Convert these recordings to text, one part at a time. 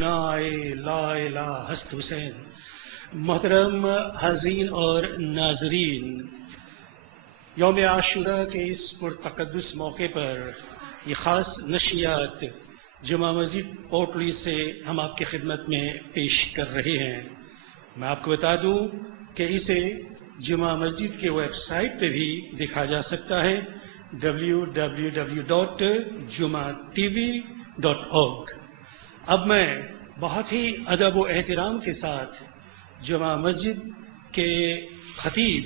لا الہ ہست حسین۔ محترم حاضرین اور ناظرین، یوم عاشورہ کے اس پرتقدس موقع پر یہ خاص نشریات جمعہ مسجد پورٹلی سے ہم آپ کی خدمت میں پیش کر رہے ہیں۔ میں آپ کو بتا دوں کہ اسے جمعہ مسجد کے ویب سائٹ پہ بھی دیکھا جا سکتا ہے www.jumatv.org۔ اب میں بہت ہی ادب و احترام کے ساتھ جمعہ مسجد کے خطیب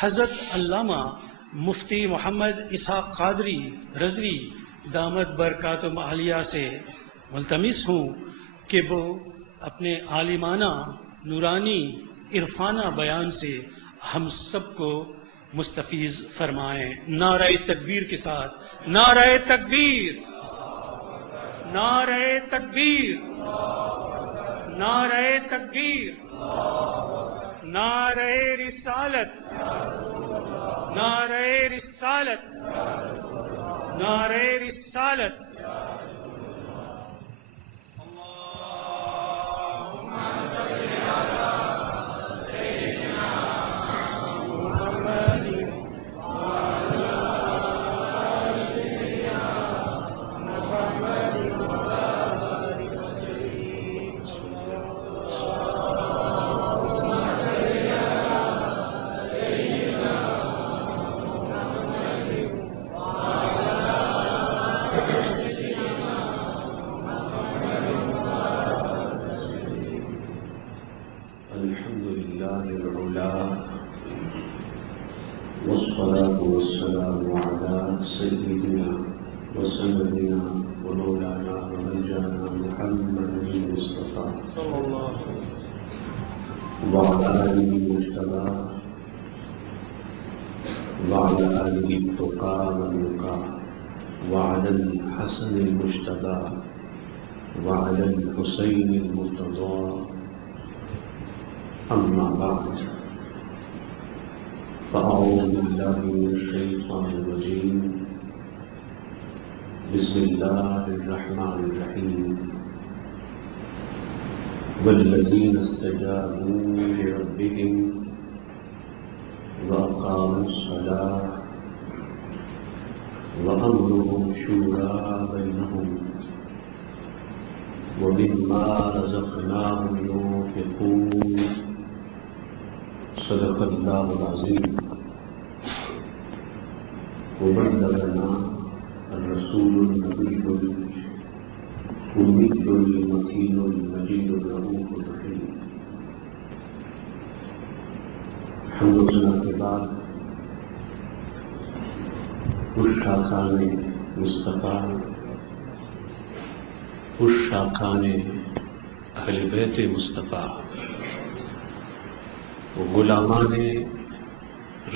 حضرت علامہ مفتی محمد اسحاق قادری رضوی دامت برکاتہم عالیہ سے ملتمس ہوں کہ وہ اپنے عالمانہ نورانی عرفانہ بیان سے ہم سب کو مستفیض فرمائیں۔ نعرہ تکبیر کے ساتھ نعرہ تکبیر، نعرہ تکبیر، نعرہ تکبیر، نعرہ رسالت، نعرہ رسالت، نعرہ رسالت۔ والصلاة والسلام على سيدنا وسندنا ومولانا ونبينا محمد المصطفى وعلى آله المجتبى وعلى آله التقى والوقى وعلى الحسن المجتبى وعلى الحسين المرتضى. أما بعد، فأعوذ بالله من الشيطان الرجيم. بسم الله الرحمن الرحيم. والذين استجابوا لربهم وأقاموا الصلاة وأمرهم شورى بينهم ومما رزقناهم ينفقون. صدق الله العظيم. وبلغنا الرسول النبي الأمي المكين المجيد الرؤوف الرحيم. حمد و ثنا کے بعد اس شاخان مصطفیٰ، اس شاخان اہل بیت مصطفیٰ، غلامان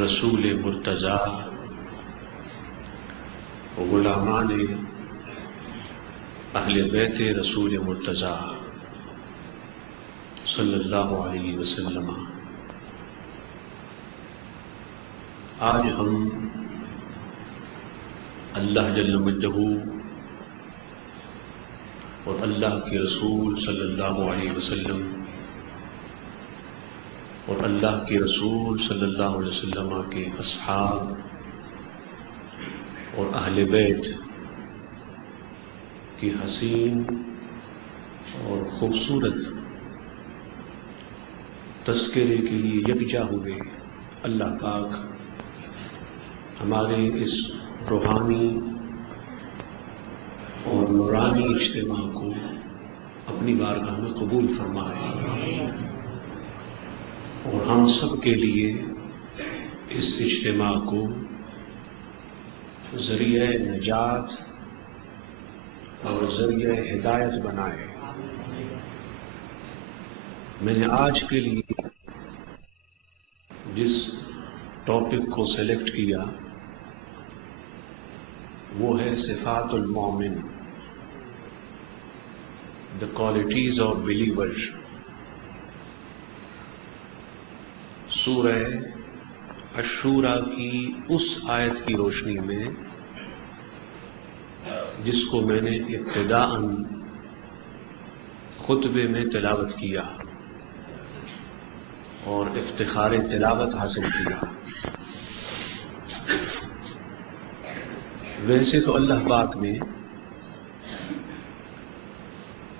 رسول مرتضیٰ، غلامان اہل بیت رسول مرتضیٰ صلی اللہ علیہ وسلم، آج ہم اللہ جل مجدہ اور اللہ کے رسول صلی اللہ علیہ وسلم اور اللہ کے رسول صلی اللہ علیہ وسلم کے اصحاب اور اہل بیت کی حسین اور خوبصورت تذکرے کے لیے یکجا ہوئے اللہ پاک ہمارے اس روحانی اور نورانی اجتماع کو اپنی بارگاہ میں قبول فرمائے اور ہم سب کے لیے اس اجتماع کو ذریعہ نجات اور ذریعہ ہدایت بنائے۔ میں نے آج کے لیے جس ٹاپک کو سلیکٹ کیا وہ ہے صفات المومن، the qualities of believers۔ سورہ عاشورہ کی اس آیت کی روشنی میں جس کو میں نے ابتداءً خطبے میں تلاوت کیا اور افتخار تلاوت حاصل کیا۔ ویسے تو اللہ پاک نے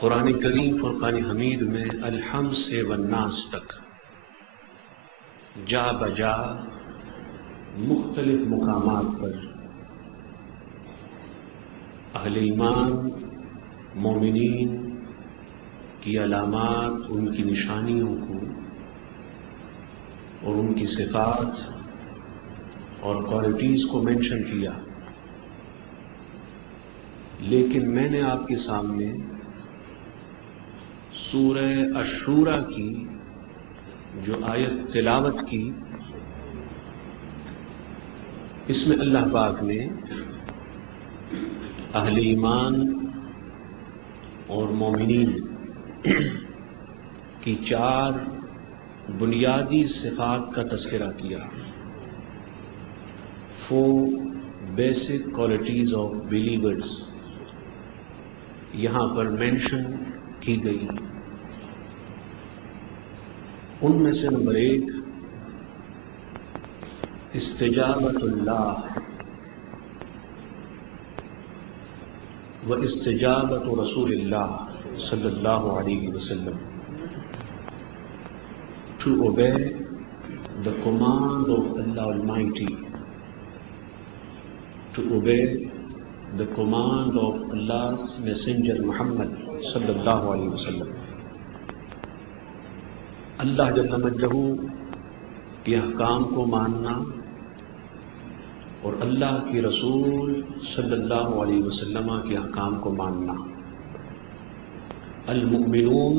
قرآن کریم فرقان حمید میں الحمد سے والناس تک جا بجا مختلف مقامات پر اہل ایمان مومنین کی علامات، ان کی نشانیوں کو اور ان کی صفات اور کوالٹیز کو مینشن کیا، لیکن میں نے آپ کے سامنے سورہ الشورى کی جو آیت تلاوت کی، اس میں اللہ پاک نے اہل ایمان اور مومنین کی 4 بنیادی صفات کا تذکرہ کیا۔ 4 بیسک کوالٹیز آف بلیورز یہاں پر مینشن کی گئی۔ ان میں سے نمبر 1 استجابت اللہ و استجابت رسول اللہ صلی اللہ علیہ وسلم، to obey the command of Allah Almighty, to obey the command of Allah's Messenger Muhammad صلی اللہ علیہ وسلم۔ اللہ جل مجدہ کے احکام کو ماننا اور اللہ کے رسول صلی اللہ علیہ وسلم کے احکام کو ماننا۔ المؤمنون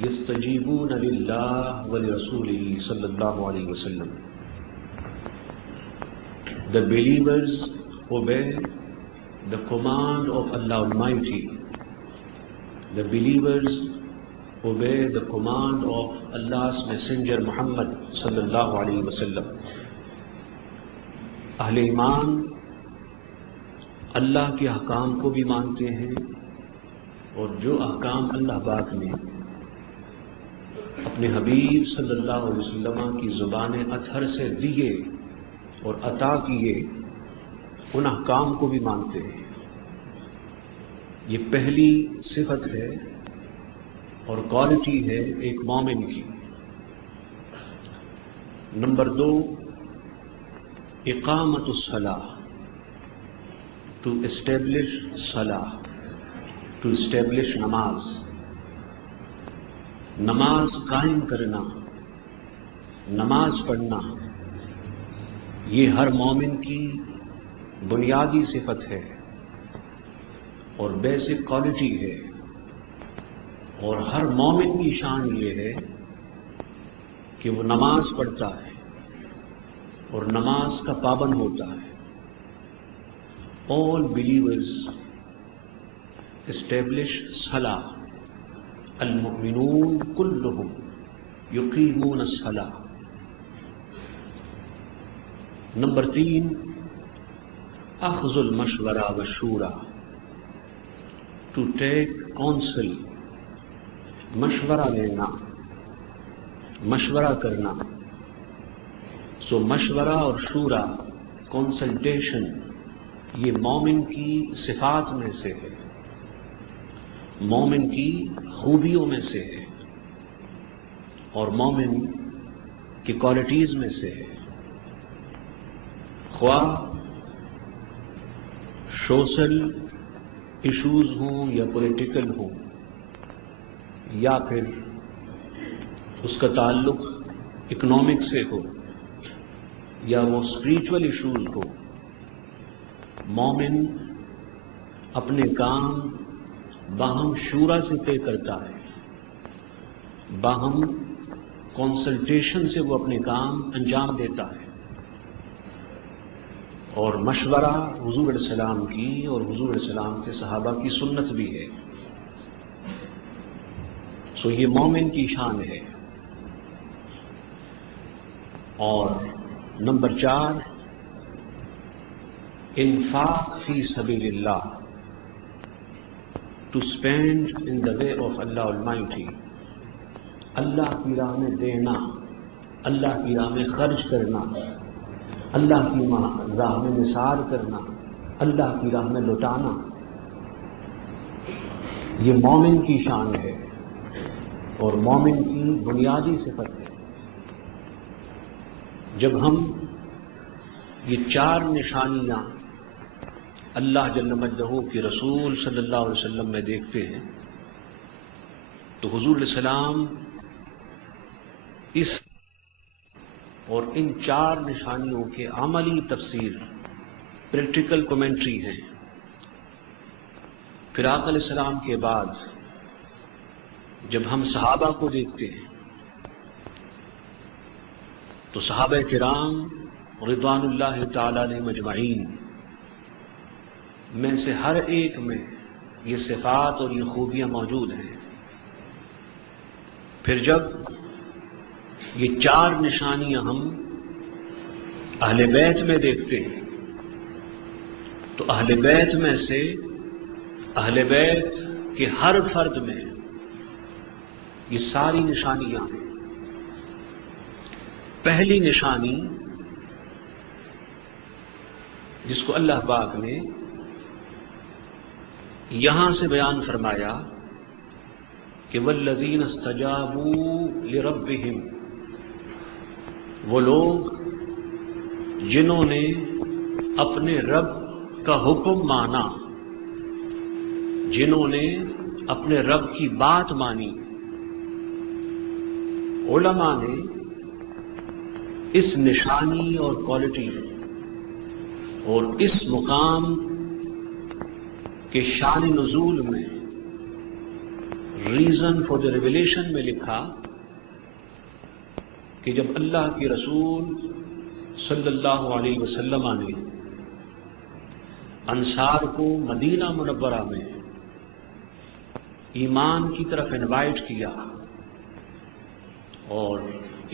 یستجیبون للہ ولرسولہ صلی اللہ علیہ وسلم۔ The believers obey the command of Allah Almighty. The believers obey the command of Allah's Messenger Muhammad صلی اللہ علیہ وسلم۔ اہل ایمان اللہ کے احکام کو بھی مانتے ہیں، اور جو احکام اللہ پاک نے اپنے حبیب صلی اللہ علیہ وسلم کی زبان اطہر سے دیے اور عطا کیے، ان احکام کو بھی مانتے ہیں۔ یہ پہلی صفت ہے اور کوالٹی ہے ایک مومن کی۔ نمبر 2 اقامت الصلاۃ، ٹو اسٹیبلش صلاۃ، ٹو اسٹیبلش نماز، نماز قائم کرنا، نماز پڑھنا، یہ ہر مومن کی بنیادی صفت ہے اور بیسک کوالٹی ہے، اور ہر مومن کی شان یہ ہے کہ وہ نماز پڑھتا ہے اور نماز کا پابند ہوتا ہے۔ All believers establish salah. المؤمنون كلهم يقيمون الصلاة۔ نمبر 3 اخذ المشورہ والشورى، to take counsel، مشورہ لینا، مشورہ کرنا۔ سو مشورہ اور شورا، کنسلٹیشن، یہ مومن کی صفات میں سے ہے، مومن کی خوبیوں میں سے ہے، اور مومن کی کوالٹیز میں سے ہے۔ خواہ سوشل ایشوز ہوں یا پولیٹیکل ہوں، یا پھر اس کا تعلق اکنامک سے ہو، یا وہ اسپریچول ایشوز ہو، مومن اپنے کام باہم شورا سے طے کرتا ہے، باہم کنسلٹیشن سے وہ اپنے کام انجام دیتا ہے، اور مشورہ حضور علیہ السلام کی اور حضور علیہ السلام کے صحابہ کی سنت بھی ہے۔ سو یہ مومن کی شان ہے۔ اور نمبر 4 انفاق فی سبیل اللہ، to spend in the way of Allah Almighty. اللہ کی راہ میں دینا, اللہ کی راہ میں خرچ کرنا, اللہ کی راہ میں نثار کرنا, اللہ کی راہ میں لٹانا, یہ مومن کی شان ہے اور مومن کی بنیادی صفت ہے. جب ہم یہ 4 نشانیاں اللہ جل مجدہ کی رسول صلی اللہ علیہ وسلم میں دیکھتے ہیں تو حضور علیہ السلام اس اور ان 4 نشانیوں کے عملی تفسیر, پریکٹیکل کومنٹری ہیں. پھر آقا علیہ السلام کے بعد جب ہم صحابہ کو دیکھتے ہیں تو صحابہ کرام رضوان اللہ تعالی علیہم اجمعین میں سے ہر ایک میں یہ صفات اور یہ خوبیاں موجود ہیں. پھر جب یہ 4 نشانیاں ہم اہل بیت میں دیکھتے ہیں تو اہل بیت میں سے اہل بیت کے ہر فرد میں یہ ساری نشانیاں ہیں. پہلی نشانی جس کو اللہ پاک نے یہاں سے بیان فرمایا کہ والذین استجابوا لربہم, وہ لوگ جنہوں نے اپنے رب کا حکم مانا, جنہوں نے اپنے رب کی بات مانی. علماء نے اس نشانی اور کوالٹی اور اس مقام کے شان نزول میں ریزن فار دی ریویلیشن میں لکھا کہ جب اللہ کے رسول صلی اللہ علیہ وسلم نے انصار کو مدینہ منورہ میں ایمان کی طرف انوائٹ کیا اور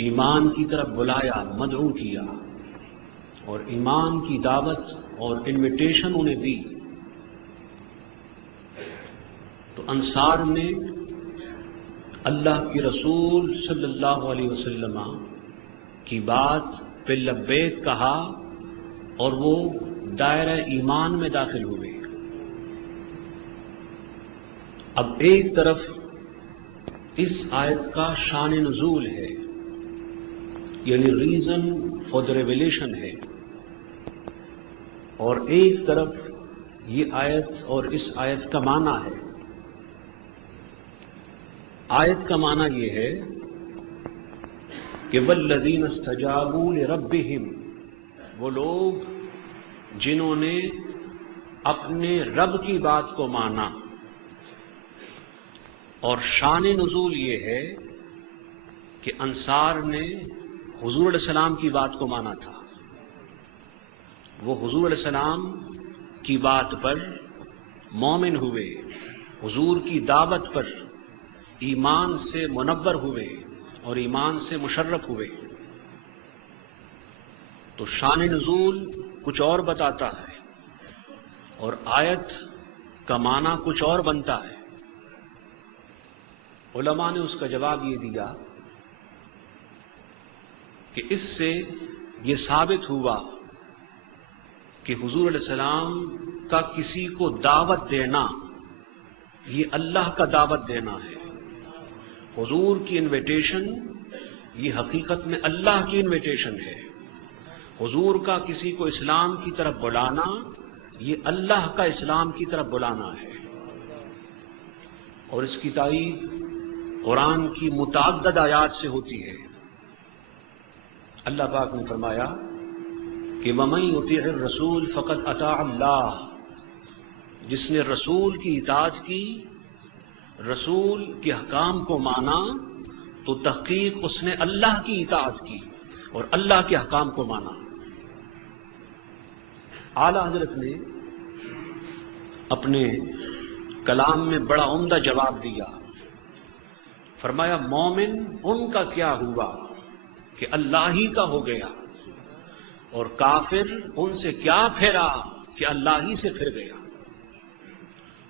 ایمان کی طرف بلایا, مدعو کیا اور ایمان کی دعوت اور انویٹیشن انہیں دی, تو انصار نے اللہ کے رسول صلی اللہ علیہ وسلم کی بات پہ لبیک کہا اور وہ دائرہ ایمان میں داخل ہوئے. اب ایک طرف اس آیت کا شان نزول ہے, یعنی ریزن فار دی ریویلیشن ہے, اور ایک طرف یہ آیت اور اس آیت کا معنی ہے. آیت کا معنی یہ ہے کہ والذین استجابوا لربہم, وہ لوگ جنہوں نے اپنے رب کی بات کو مانا. اور شان نزول یہ ہے کہ انصار نے حضور علیہ السلام کی بات کو مانا تھا. وہ حضور علیہ السلام کی بات پر مومن ہوئے, حضور کی دعوت پر ایمان سے منور ہوئے اور ایمان سے مشرف ہوئے. تو شان نزول کچھ اور بتاتا ہے اور آیت کا معنی کچھ اور بنتا ہے. علماء نے اس کا جواب یہ دیا کہ اس سے یہ ثابت ہوا کہ حضور علیہ السلام کا کسی کو دعوت دینا یہ اللہ کا دعوت دینا ہے. حضور کی انویٹیشن یہ حقیقت میں اللہ کی انویٹیشن ہے. حضور کا کسی کو اسلام کی طرف بلانا یہ اللہ کا اسلام کی طرف بلانا ہے. اور اس کی تائید قرآن کی متعدد آیات سے ہوتی ہے. اللہ پاک نے فرمایا کہ وَمَن يُطِعِ الرَّسُولَ فَقَدْ أَطَاعَ اللَّهَ, جس نے رسول کی اطاعت کی, رسول کے احکام کو مانا, تو تحقیق اس نے اللہ کی اطاعت کی اور اللہ کے احکام کو مانا. اعلیٰ حضرت نے اپنے کلام میں بڑا عمدہ جواب دیا. فرمایا مومن ان کا کیا ہوا کہ اللہ ہی کا ہو گیا, اور کافر ان سے کیا پھیرا کہ اللہ ہی سے پھر گیا.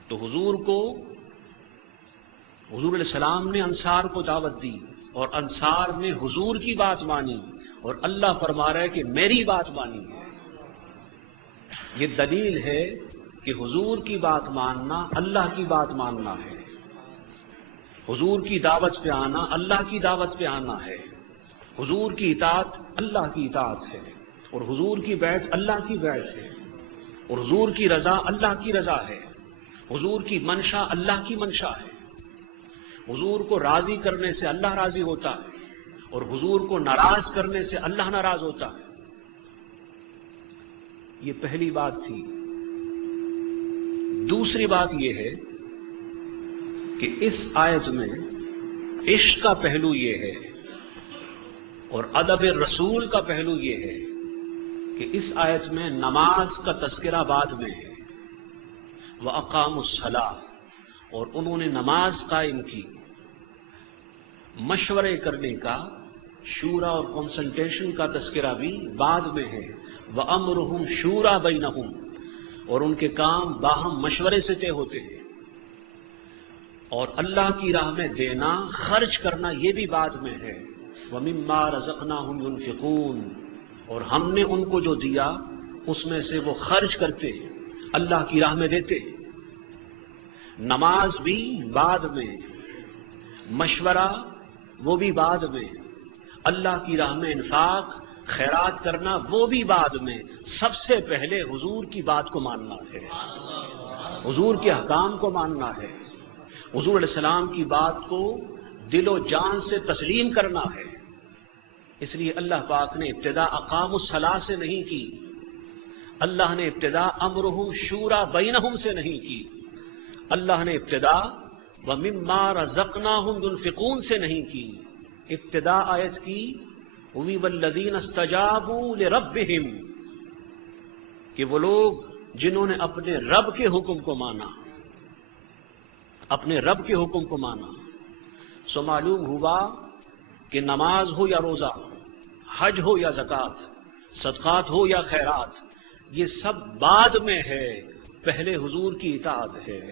تو حضور کو حضور علیہ السلام نے انصار کو دعوت دی اور انصار نے حضور کی بات مانی، اور اللہ فرما رہا ہے کہ میری بات مانی ہے۔ یہ دلیل ہے کہ حضور کی بات ماننا اللہ کی بات ماننا ہے، حضور کی دعوت پہ آنا اللہ کی دعوت پہ آنا ہے، حضور کی اطاعت اللہ کی اطاعت ہے، اور حضور کی بیعت اللہ کی بیعت ہے، اور حضور کی رضا اللہ کی رضا ہے، حضور کی منشا اللہ کی منشا ہے، حضور کو راضی کرنے سے اللہ راضی ہوتا ہے، اور حضور کو ناراض کرنے سے اللہ ناراض ہوتا ہے۔ یہ پہلی بات تھی۔ دوسری بات یہ ہے کہ اس آیت میں عشق کا پہلو یہ ہے اور ادب رسول کا پہلو یہ ہے کہ اس آیت میں نماز کا تذکرہ بعد میں ہے، وَأَقَامُوا الصَّلَاةَ، اور انہوں نے نماز قائم کی۔ مشورے کرنے کا، شورا اور کنسلٹیشن کا تذکرہ بھی بعد میں ہے، وَأَمْرُهُمْ شُورَىٰ بَيْنَهُمْ، اور ان کے کام باہم مشورے سے طے ہوتے ہیں، اور اللہ کی راہ میں دینا، خرچ کرنا یہ بھی بعد میں ہے، وَمِمَّا رَزَقْنَاهُمْ يُنْفِقُونَ، اور ہم نے ان کو جو دیا اس میں سے وہ خرچ کرتے، اللہ کی راہ میں دیتے۔ نماز بھی بعد میں، مشورہ وہ بھی بعد میں، اللہ کی راہ میں انفاق خیرات کرنا وہ بھی بعد میں، سب سے پہلے حضور کی بات کو ماننا ہے، حضور کے احکام کو ماننا ہے، حضور علیہ السلام کی بات کو دل و جان سے تسلیم کرنا ہے۔ اس لیے اللہ پاک نے ابتدا اقاموا الصلاۃ سے نہیں کی، اللہ نے ابتدا امرہم شورا بینہم سے نہیں کی، اللہ نے ابتدا وَمِمَّا رَزَقْنَاهُمْ يُنْفِقُونَ سے نہیں کی، ابتدا آیت کی ہوئی وَالَّذِينَ اسْتَجَابُوا لِرَبِّهِمْ، کہ وہ لوگ جنہوں نے اپنے رب کے حکم کو مانا، اپنے رب کے حکم کو مانا۔ سو معلوم ہوا کہ نماز ہو یا روزہ، حج ہو یا زکوٰۃ، صدقات ہو یا خیرات، یہ سب بعد میں ہے، پہلے حضور کی اطاعت ہے،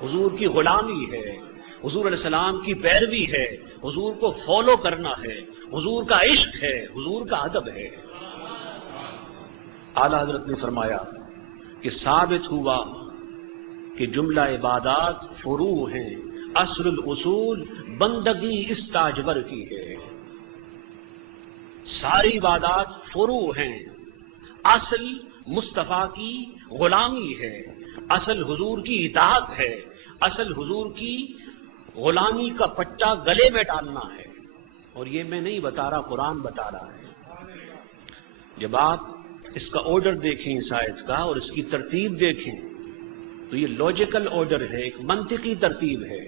حضور کی غلامی ہے، حضور علیہ السلام کی پیروی ہے، حضور کو فالو کرنا ہے، حضور کا عشق ہے، حضور کا ادب ہے۔ اعلیٰ حضرت نے فرمایا کہ ثابت ہوا کہ جملہ عبادات فروع ہیں، اصل الاصول بندگی اس تاجور کی ہے۔ ساری عبادات فروع ہیں، اصل مصطفیٰ کی غلامی ہے، اصل حضور کی اطاعت ہے، اصل حضور کی غلامی کا پٹا گلے میں ڈالنا ہے۔ اور یہ میں نہیں بتا رہا، قرآن بتا رہا ہے۔ جب آپ اس کا آرڈر دیکھیں اس آیت کا اور اس کی ترتیب دیکھیں تو یہ لاجیکل آرڈر ہے، ایک منطقی ترتیب ہے۔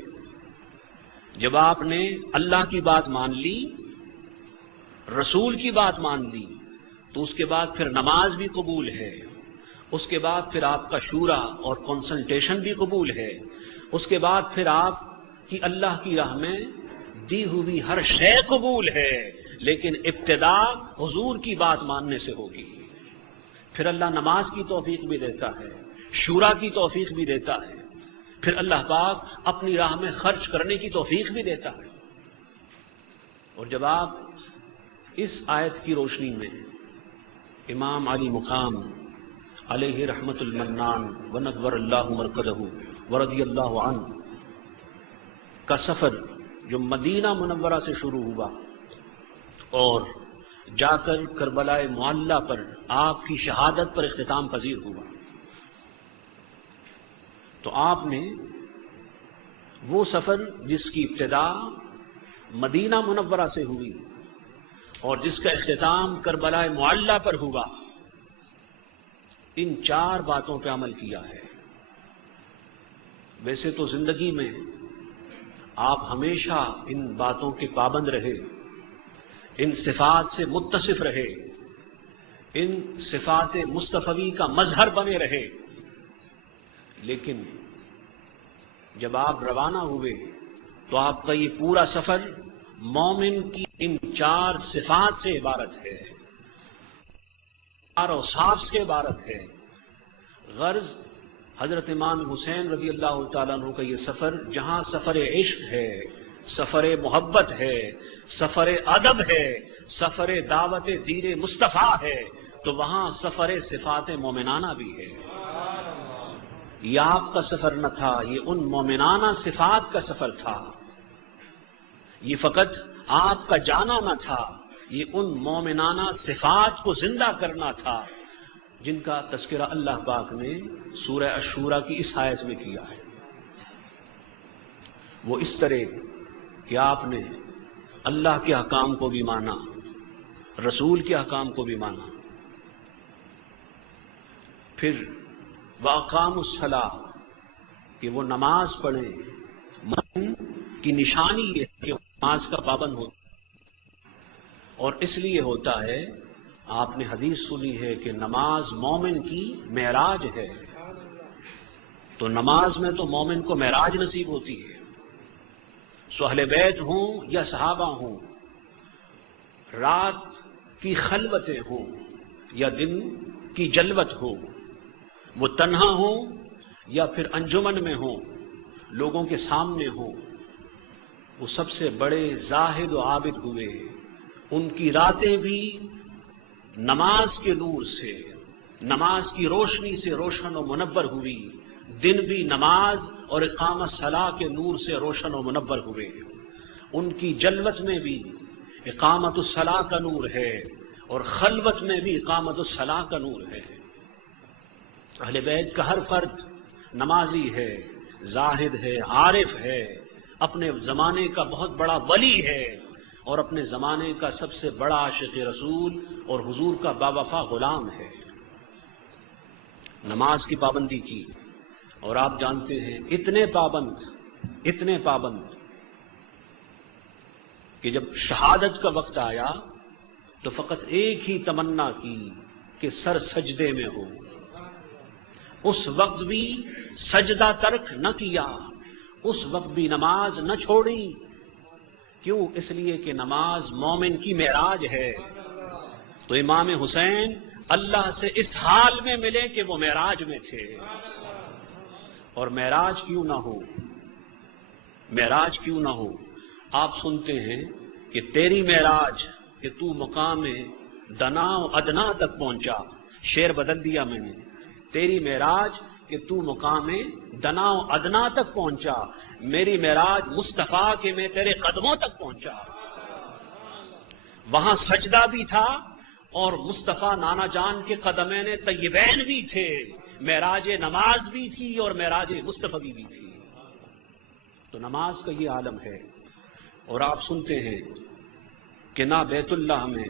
جب آپ نے اللہ کی بات مان لی، رسول کی بات مان لی، تو اس کے بعد پھر نماز بھی قبول ہے، اس کے بعد پھر آپ کا شورا اور کنسلٹیشن بھی قبول ہے، اس کے بعد پھر آپ کی اللہ کی راہ میں دی ہوئی ہر شے قبول ہے، لیکن ابتدا حضور کی بات ماننے سے ہوگی۔ پھر اللہ نماز کی توفیق بھی دیتا ہے، شورا کی توفیق بھی دیتا ہے، پھر اللہ پاک اپنی راہ میں خرچ کرنے کی توفیق بھی دیتا ہے۔ اور جب آپ اس آیت کی روشنی میں امام علی مقام علیہ رحمت المنان ونور اللہ مرقدہ ورضی اللہ عنہ کا سفر جو مدینہ منورہ سے شروع ہوا اور جا کر کربلا معلیٰ پر آپ کی شہادت پر اختتام پذیر ہوا، تو آپ نے وہ سفر جس کی ابتدا مدینہ منورہ سے ہوئی اور جس کا اختتام کربلا معلیٰ پر ہوا، ان 4 باتوں پہ عمل کیا ہے۔ ویسے تو زندگی میں آپ ہمیشہ ان باتوں کے پابند رہے، ان صفات سے متصف رہے، ان صفات مصطفی کا مظہر بنے رہے، لیکن جب آپ روانہ ہوئے تو آپ کا یہ پورا سفر مومن کی ان 4 صفات سے عبارت ہے، 4 اوصاف سے عبارت ہے۔ غرض حضرت امام حسین رضی اللہ تعالیٰ عنہ کا یہ سفر، جہاں سفر عشق ہے، سفر محبت ہے، سفر ادب ہے، سفر دعوت دین مصطفیٰ ہے، تو وہاں سفر صفات مومنانہ بھی ہے۔ یہ آپ کا سفر نہ تھا، یہ ان مومنانہ صفات کا سفر تھا۔ یہ فقط آپ کا جانا نہ تھا، یہ ان مومنانہ صفات کو زندہ کرنا تھا جن کا تذکرہ اللہ پاک نے سورہ الشورى کی اس آیت میں کیا ہے۔ وہ اس طرح کہ آپ نے اللہ کے احکام کو بھی مانا، رسول کے احکام کو بھی مانا، پھر وَأَقَامُوا الصَّلَاةَ کہ وہ نماز پڑھیں۔ مومن کی نشانی یہ ہے کہ وہ نماز کا پابند ہو، اور اس لیے ہوتا ہے، آپ نے حدیث سنی ہے کہ نماز مومن کی معراج ہے، تو نماز میں تو مومن کو معراج نصیب ہوتی ہے۔ سو اہل بیت ہوں یا صحابہ ہوں، رات کی خلوتیں ہوں یا دن کی جلوت ہو، وہ تنہا ہوں یا پھر انجمن میں ہوں، لوگوں کے سامنے ہوں، وہ سب سے بڑے زاہد و عابد ہوئے۔ ان کی راتیں بھی نماز کے نور سے، نماز کی روشنی سے روشن و منور ہوئی، دن بھی نماز اور اقامت صلاح کے نور سے روشن و منور ہوئے۔ ان کی جلوت میں بھی اقامت الصلاح کا نور ہے، اور خلوت میں بھی اقامت الصلاح کا نور ہے۔ اہل بیت کا ہر فرد نمازی ہے، زاہد ہے، عارف ہے، اپنے زمانے کا بہت بڑا ولی ہے، اور اپنے زمانے کا سب سے بڑا عاشق رسول اور حضور کا باوفا غلام ہے۔ نماز کی پابندی کی، اور آپ جانتے ہیں اتنے پابند کہ جب شہادت کا وقت آیا تو فقط ایک ہی تمنا کی کہ سر سجدے میں ہو۔ اس وقت بھی سجدہ ترک نہ کیا، اس وقت بھی نماز نہ چھوڑی۔ کیوں؟ اس لیے کہ نماز مومن کی معراج ہے۔ تو امام حسین اللہ سے اس حال میں ملے کہ وہ معراج میں تھے۔ اور معراج کیوں نہ ہو، معراج کیوں نہ ہو؟ آپ سنتے ہیں کہ تیری معراج کہ تو مقام دنا و ادنا تک پہنچا، شعر بدل دیا میں نے، تیری معراج کہ تو مقام دنا و ادنا تک پہنچا، میری معراج مصطفیٰ کہ میں تیرے قدموں تک پہنچا۔ وہاں سجدہ بھی تھا اور مصطفیٰ نانا جان کے قدمین طیبین بھی تھے، معراج نماز بھی تھی اور معراج مصطفیٰ بھی تھی۔ تو نماز کا یہ عالم ہے۔ اور آپ سنتے ہیں کہ نہ بیت اللہ میں،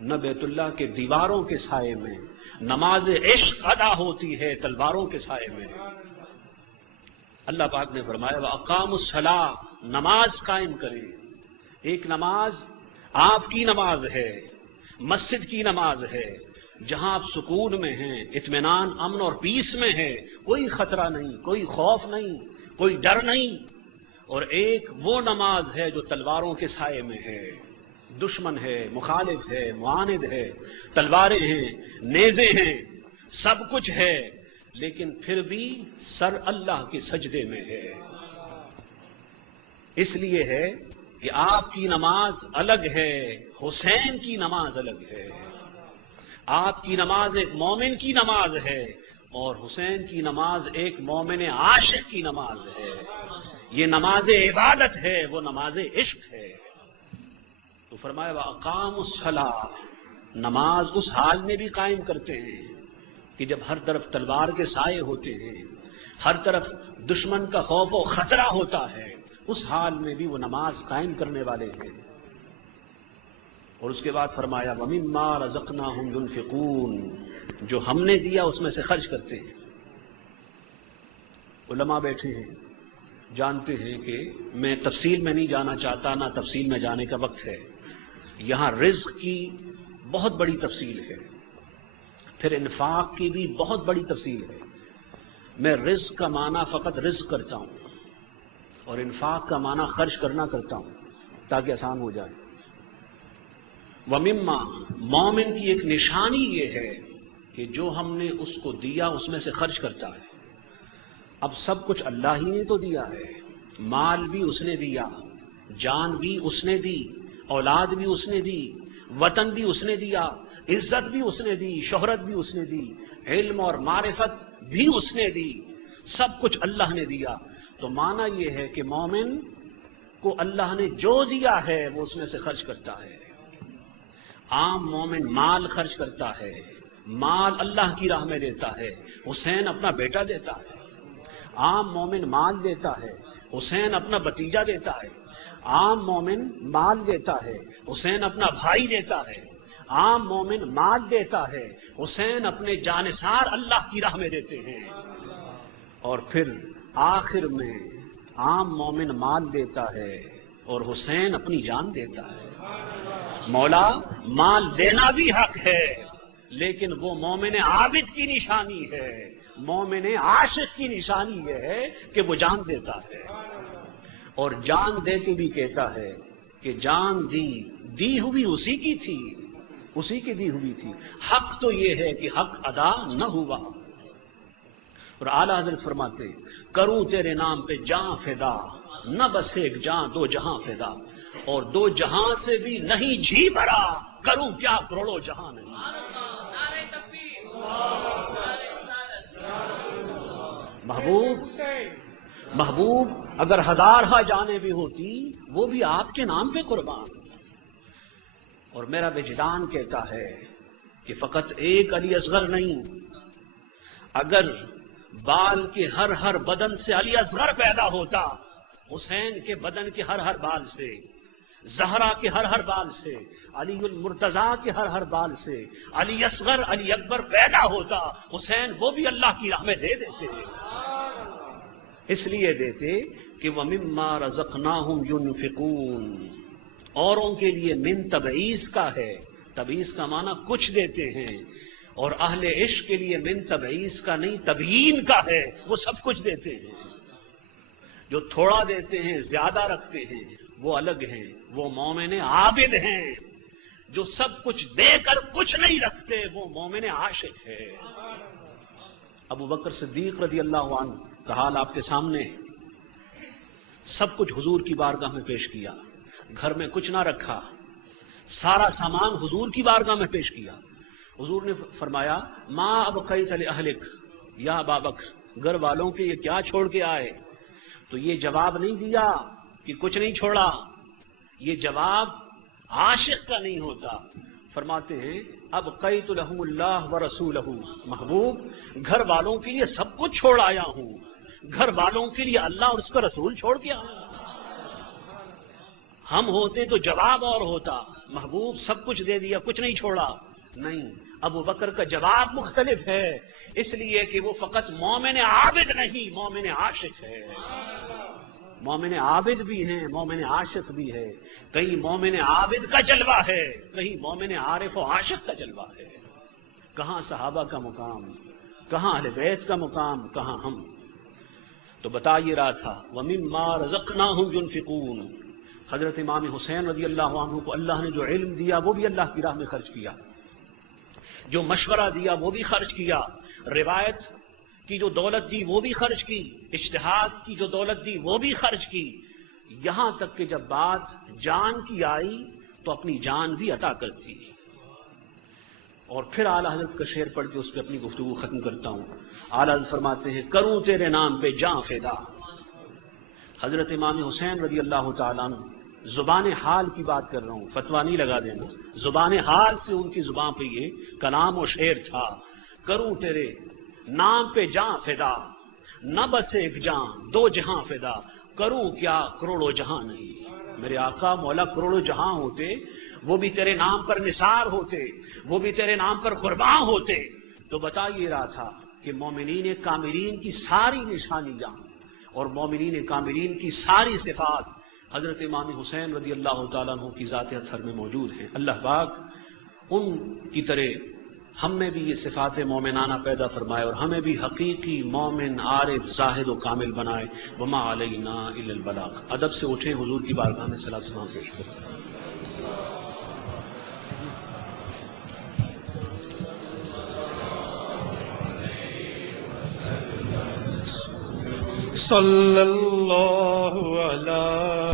نہ بیت اللہ کے دیواروں کے سائے میں نماز عشق ادا ہوتی ہے تلواروں کے سائے میں۔ اللہ پاک نے فرمایا وَأَقَامُوا الصَّلَاةَ نماز قائم کریں۔ ایک نماز آپ کی نماز ہے، مسجد کی نماز ہے، جہاں آپ سکون میں ہیں، اطمینان، امن اور پیس میں ہیں، کوئی خطرہ نہیں، کوئی خوف نہیں، کوئی ڈر نہیں۔ اور ایک وہ نماز ہے جو تلواروں کے سائے میں ہے، دشمن ہے، مخالف ہے، معاند ہے، تلواریں ہیں، نیزے ہیں، سب کچھ ہے، لیکن پھر بھی سر اللہ کے سجدے میں ہے۔ اس لیے ہے کہ آپ کی نماز الگ ہے، حسین کی نماز الگ ہے۔ آپ کی نماز ایک مومن کی نماز ہے، اور حسین کی نماز ایک مومن عاشق کی نماز ہے۔ یہ نماز عبادت ہے، وہ نماز عشق ہے۔ تو فرمایا وَأَقَامُوا الصَّلَاةَ نماز اس حال میں بھی قائم کرتے ہیں کہ جب ہر طرف تلوار کے سائے ہوتے ہیں، ہر طرف دشمن کا خوف و خطرہ ہوتا ہے، اس حال میں بھی وہ نماز قائم کرنے والے ہیں۔ اور اس کے بعد فرمایا وَمِمَّا رَزَقْنَاهُمْ يُنْفِقُونَ جو ہم نے دیا اس میں سے خرچ کرتے ہیں۔ علماء بیٹھے ہیں، جانتے ہیں کہ میں تفصیل میں نہیں جانا چاہتا، نہ تفصیل میں جانے کا وقت ہے۔ یہاں رزق کی بہت بڑی تفصیل ہے، پھر انفاق کی بھی بہت بڑی تفصیل ہے۔ میں رزق کا معنی فقط رزق کرتا ہوں، اور انفاق کا معنی خرچ کرنا کرتا ہوں تاکہ آسان ہو جائے۔ وَمِمَّا مومن کی ایک نشانی یہ ہے کہ جو ہم نے اس کو دیا اس میں سے خرچ کرتا ہے۔ اب سب کچھ اللہ ہی نے تو دیا ہے، مال بھی اس نے دیا، جان بھی اس نے دی، اولاد بھی اس نے دی، وطن بھی اس نے دیا، عزت بھی اس نے دی، شہرت بھی اس نے دی، علم اور معرفت بھی اس نے دی، سب کچھ اللہ نے دیا۔ تو معنی یہ ہے کہ مومن کو اللہ نے جو دیا ہے وہ اس میں سے خرچ کرتا ہے۔ عام مومن مال خرچ کرتا ہے، مال اللہ کی راہ میں دیتا ہے، حسین اپنا بیٹا دیتا ہے۔ عام مومن مال دیتا ہے، حسین اپنا بھتیجا دیتا ہے۔ عام مومن مال دیتا ہے، حسین اپنا بھائی دیتا ہے۔ عام مومن مال دیتا ہے، حسین اپنے جانثار اللہ کی راہ میں دیتے ہیں۔ اور پھر آخر میں عام مومن مال دیتا ہے اور حسین اپنی جان دیتا ہے۔ مولا مال دینا بھی حق ہے، لیکن وہ مومن عابد کی نشانی ہے، مومن عاشق کی نشانی یہ ہے کہ وہ جان دیتا ہے، اور جان دے کے بھی کہتا ہے کہ جان دی ہوئی اسی کی تھی، اسی کی دی ہوئی تھی۔ حق تو یہ ہے کہ حق ادا نہ ہوا۔ اور اعلیٰ حضرت فرماتے کروں تیرے نام پہ جاں فدا، نہ بس ایک جاں دو جہاں فدا، اور دو جہاں سے بھی نہیں جھی بھرا، کروں کیا کروڑوں جہاں نہیں۔ محبوب اگر ہزارہ جانیں بھی ہوتی وہ بھی آپ کے نام پہ قربان۔ اور میرا وجدان کہتا ہے کہ فقط ایک علی اصغر نہیں، اگر بال کے ہر بدن سے علی اصغر پیدا ہوتا، حسین کے بدن کے ہر بال سے، زہرا کے ہر بال سے، علی المرتضیٰ کے ہر بال سے علی اصغر علی اکبر پیدا ہوتا، حسین وہ بھی اللہ کی راہ میں دے دیتے۔ اس لیے دیتے کہ وَمِمَّا رَزَقْنَاهُمْ يُنْفِقُونَ، اوروں کے لیے من تبعیض کا ہے، تبعیض کا معنی کچھ دیتے ہیں، اور اہل عشق کے لیے من تبعیض کا نہیں تبیین کا ہے، وہ سب کچھ دیتے ہیں۔ جو تھوڑا دیتے ہیں زیادہ رکھتے ہیں وہ الگ ہیں، وہ مومن عابد ہیں۔ جو سب کچھ دے کر کچھ نہیں رکھتے وہ مومن عاشق ہے۔ ابو بکر صدیق رضی اللہ عنہ کا حال آپ کے سامنے، سب کچھ حضور کی بارگاہ میں پیش کیا، گھر میں کچھ نہ رکھا، سارا سامان حضور کی بارگاہ میں پیش کیا۔ حضور نے فرمایا ما ابقیت لأہلک یا ابا بکر، گھر والوں کے یہ کیا چھوڑ کے آئے؟ تو یہ جواب نہیں دیا کہ کچھ نہیں چھوڑا، یہ جواب عاشق کا نہیں ہوتا۔ فرماتے ہیں ابقیت لہم اللہ ورسولہ، محبوب گھر والوں کے لیے سب کچھ چھوڑ آیا ہوں، گھر والوں کے لیے اللہ اور اس کا رسول چھوڑ کے آیا۔ ہم ہوتے تو جواب اور ہوتا، محبوب سب کچھ دے دیا کچھ نہیں چھوڑا۔ نہیں، ابو بکر کا جواب مختلف ہے، اس لیے کہ وہ فقط مومن عابد نہیں، مومن عاشق ہے۔ مومن عابد بھی ہیں، مومن عاشق بھی ہے۔ کہیں مومن عابد کا جلوہ ہے، کہیں مومن عارف و عاشق کا جلوہ ہے۔ کہاں صحابہ کا مقام، کہاں اہل بیت کا مقام، کہاں ہم؟ تو بتا یہ رہا تھا وَمِمَّا رَزَقْنَاهُمْ يُنْفِقُونَ۔ حضرت امام حسین رضی اللہ عنہ کو اللہ نے جو علم دیا وہ بھی اللہ کی راہ میں خرچ کیا، جو مشورہ دیا وہ بھی خرچ کیا، روایت کی جو دولت دی وہ بھی خرچ کی، اجتہاد کی جو دولت دی وہ بھی خرچ کی، یہاں تک کہ جب بات جان کی آئی تو اپنی جان بھی عطا کرتی۔ اور پھر اعلیٰ حضرت کا شعر پڑھ کے اس پہ اپنی گفتگو ختم کرتا ہوں۔ اعلیٰ حضرت فرماتے ہیں کروں تیرے نام پہ جاں فدا۔ حضرت امام حسین رضی اللہ تعالیٰ عنہ، زبان حال کی بات کر رہا ہوں، فتویٰ نہیں لگا دینا، زبان حال سے ان کی زبان پہ یہ کلام و شعر تھا، کروں تیرے نام پہ جاں فدا، نہ بس ایک جاں دو جہاں فدا، کروں کیا کروڑوں جہاں نہیں۔ میرے آقا مولا کروڑوں جہاں ہوتے وہ بھی تیرے نام پر نثار ہوتے، وہ بھی تیرے نام پر قربان ہوتے۔ تو بتا یہ رہا تھا کہ مومنین کاملین کی ساری نشانیاں اور مومنین کاملین کی ساری صفات حضرت امام حسین رضی اللہ تعالیٰ عنہ کی ذات اطہر میں موجود ہیں۔ اللہ پاک ان کی طرح ہم میں بھی یہ صفات مومنانہ پیدا فرمائے اور ہمیں بھی حقیقی مومن عارف زاہد و کامل بنائے۔ وما علینا الا البلاغ۔ ادب سے اٹھیں، حضور کی بارگاہ میں صلاۃ و سلام پیش کریں۔ صلی اللہ علیہ